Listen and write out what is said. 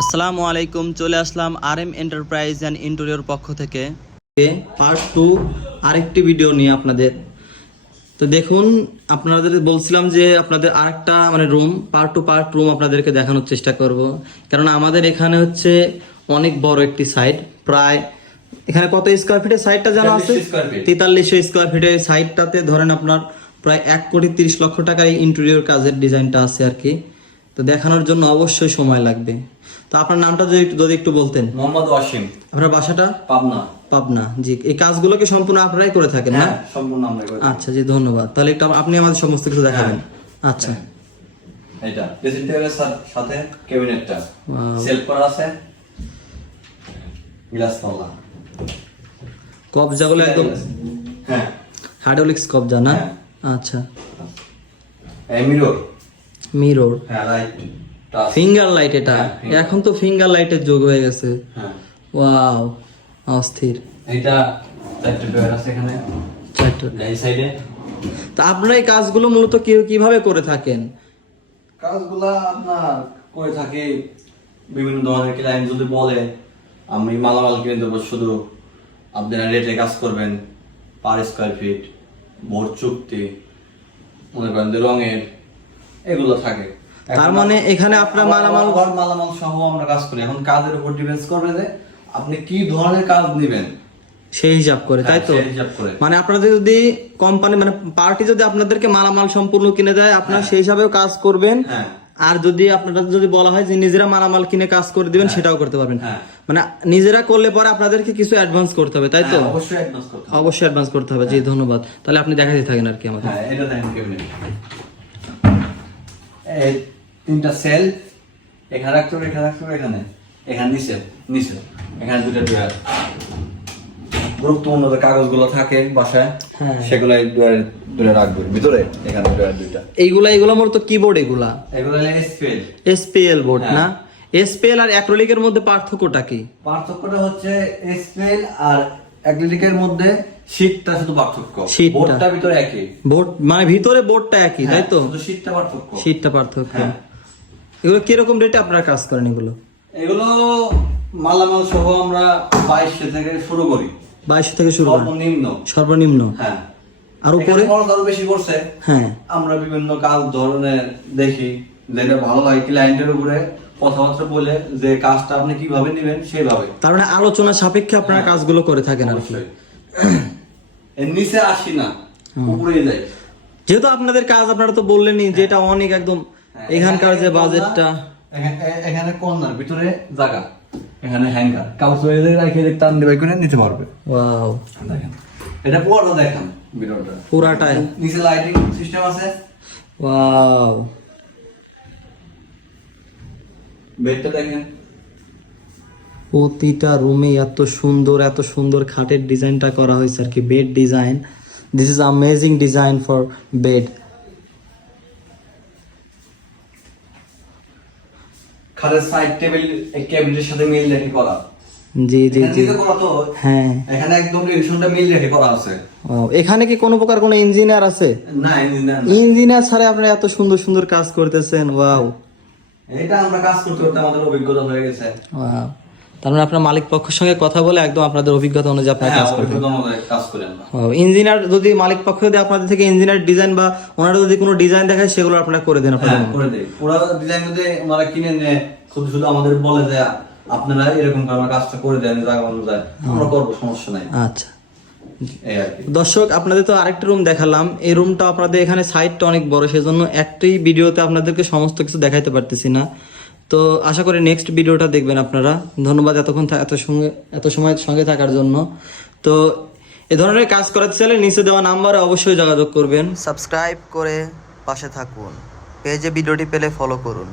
আসসালামু আলাইকুম চলে আসলাম R M enterprise and interior পক্ষ থেকে। পার্ট টু আরেকটি ভিডিও নিয়ে আপনাদের। তো দেখুন আপনাদের বলছিলাম যে আপনাদের আরেকটা মানে room part two part room আপনাদেরকে দেখানোর চেষ্টা করব। কারণ আমাদের এখানে হচ্ছে অনেক বড় একটি সাইট প্রায় এখানে কত স্কোয়ার ফিটের সাইটটা জানা আছে? 43 তেতাল্লিশশো স্কোয়ার ফিটের সাইটটাতে ধরেন আপনার প্রায় এক কোটি তিরিশ লক্ষ টাকার ইন্টেরিয়র কাজের ডিজাইনটা আছে আর কি। তো দেখানোর জন্য অবশ্যই সময় লাগবে। তো আপনার নামটা যদি যদি একটু বলতেন। মোহাম্মদ ওয়াসিম। আপনার বাসাটা? পাবনা। পাবনা জি। এই কাজগুলোকে সম্পূর্ণ আপনারাই করে থাকেন না? হ্যাঁ সম্পূর্ণ আমরা করে আচ্ছা জি ধন্যবাদ। তাহলে একটু আপনি আমাদের সমস্ত কিছু দেখাবেন। আচ্ছা। এটা ড্রেসিং টেবিলের সাথে ক্যাবিনেটটা। সেলফ করা আছে। গ্লাস তলা। কবজাগুলো একদম হ্যাঁ। হাইড্রোলিক্স কবজা না? হ্যাঁ। আচ্ছা। মিরর। মিরর। হ্যাঁ রাইট। ফিঙ্গার লাইট এটা। হ্যাঁ, এখন তো ফিঙ্গার লাইটের যোগ হয়ে গেছে। হ্যাঁ। ওয়াও অস্থির। এইটা চারটে ডয়ার আছে এখানে। চারটা। এই সাইডে তা আপনারা এই কাজগুলো মূলত কি কীভাবে করে থাকেন? কাজগুলা আপনার করে থাকি। বিভিন্ন ধরনের ক্লায়েন্ট যদি বলে আমি মালামাল কিনে দেবো শুধু। আপনারা রেটে কাজ করবেন। পার স্কোয়ার ফিট ভোট চুক্তি মনে করেন রঙের এগুলো থাকে। তার মানে এখানে আপনার মালামাল ঘর মালামাল সহ আমরা কাজ করি। এখন কাজের উপর ডিপেন্ড করবে যে আপনি কি ধরনের কাজ নেবেন। সেই হিসাব করে তাই তো? হ্যাঁ, হিসাব করে। মানে আপনাদের যদি কোম্পানি মানে পার্টি যদি আপনাদেরকে মালামাল সম্পূর্ণ কিনে দেয় আপনারা সেই হিসাবেও কাজ করবেন। হ্যাঁ। আর যদি আপনারা যদি বলা হয় যে নিজেরা মালামাল কিনে কাজ করে দিবেন সেটাও করতে পারবেন। হ্যাঁ। মানে নিজেরা করলে পরে আপনাদেরকে কিছু অ্যাডভান্স করতে হবে তাই তো? হ্যাঁ, অবশ্যই অ্যাডভান্স করতে হবে। অবশ্যই অ্যাডভান্স করতে হবে জি ধন্যবাদ। তাহলে আপনি দেখাতে থাকেন আর কি আমাদের। হ্যাঁ এটা দেখেন তিনটা সেল এখানে রাখতে হবে এখানে রাখতে হবে এখানে। এখানে নিচে নিচে। এখানে দুটো ডয়ার গুরুত্বপূর্ণ যে কাগজগুলো থাকে বাসায় হ্যাঁ। সেগুলো ডয়ারে রাখবে। ভিতরে এখানে ডয়ার দুইটা। এইগুলা মূলত কিবোর্ড এগুলা? এগুলো স্পেল এসপিএল বোর্ড হ্যাঁ। না? এসপিএল আর অ্যাক্রোলিকের মধ্যে পার্থক্যটা কি? পার্থক্যটা হচ্ছে স্পেল আর অ্যাক্রিলিকের মধ্যে শীটটা শুধু পার্থক্য। বোর্ডটা ভিতরে একই। বোর্ড মানে ভিতরে বোর্ডটা একই তাই তো? হ্যাঁ, শীটটা পার্থক্য। শীটটা পার্থক্য। হ্যাঁ। এগুলো কীরকম রেটে আপনারা কাজ করেন এগুলো? এগুলো মালামাল সহ আমরা বাইশশো থেকে শুরু করি। বাইশশো থেকে শুরু করেন? সর্বনিম্ন। সর্বনিম্ন? হ্যাঁ। আর উপরে খরচ আরও বেশি পড়ছে। হ্যাঁ। আমরা বিভিন্ন কাজ ধরনের দেখি যেটা ভালো লাগে। ক্লায়েন্টের উপরে কথাবার্তা বলে যে কাজটা আপনি কীভাবে নেবেন সেইভাবে তার মানে আলোচনা সাপেক্ষে আপনারা কাজগুলো করে থাকেন আর কি। নিচে আসি না উপরে যাই। যেহেতু আপনাদের কাজ আপনারা তো বললেনই যে এটা অনেক একদম হ্যাঁ, এখানকার যে বাজেটটা। এখানে- কর্নার ভিতরে জায়গা এখানে হ্যাঙ্গার। কাগজ রেখে টান দেবে করে নিতে পারবে। ওয়াও। দেখেন। এটা পুরোটা দেখেন ভিডিওটা। পুরাটাই? নিচে লাইটিং সিস্টেম আছে। ওয়াও। বেডটা দেখেন। প্রতিটা রুমে এত সুন্দর এত সুন্দর খাটের ডিজাইনটা করা হয়েছে আর কি। Bed design this is amazing design for bed খাটের সাইড টেবিল এই ক্যাবিনেটের সাথে মিল রেখে করা? জি জি এখানে জি। হ্যাঁ। এখানে একদম মিল রেখে করা আছে। এখানে কি কোনো প্রকার কোনো ইঞ্জিনিয়ার আছে? না ইঞ্জিনিয়ার ইঞ্জিনিয়ার ছাড়া আপনারা এত সুন্দর সুন্দর কাজ করতেছেন ওয়াও। এটা আমরা কাজ করতে করতে আমাদের অভিজ্ঞতা হয়ে গেছে। ওয়াও। তার মানে আপনার মালিক পক্ষের সঙ্গে কথা বলে একদম আপনাদের অভিজ্ঞতা অনুযায়ী আপনারা হ্যাঁ কাজ করবেন। ইঞ্জিনিয়ার যদি মালিক পক্ষ যদি আপনাদের থেকে ইঞ্জিনিয়ার ডিজাইন বা ওনারা যদি কোনো ডিজাইন দেখায় সেগুলো আপনারা করে দেন আপনাদের হ্যাঁ করে পুরো ডিজাইন যদি ওনারা কিনে নিয়ে শুধু শুধু আমাদের বলে আপনারা এরকম করে কাজটা করে দেন জায়গা অনুযায়ী আমরা করব সমস্যা নাই। আচ্ছা। দর্শক আপনাদের তো আরেকটা রুম দেখালাম। এই রুমটা আপনাদের এখানে সাইডটা অনেক বড় সেজন্য একটাই ভিডিওতে আপনাদেরকে সমস্ত কিছু দেখাইতে পারতেছি না। তো আশা করি নেক্সট ভিডিওটা দেখবেন আপনারা। ধন্যবাদ এতক্ষণ এত সঙ্গে এত সময় সঙ্গে থাকার জন্য। তো এ ধরনের কাজ করাতে চাইলে নিচে দেওয়া নাম্বারে অবশ্যই যোগাযোগ করবেন। সাবস্ক্রাইব করে পাশে থাকুন। পেজে ভিডিওটি পেলে ফলো করুন।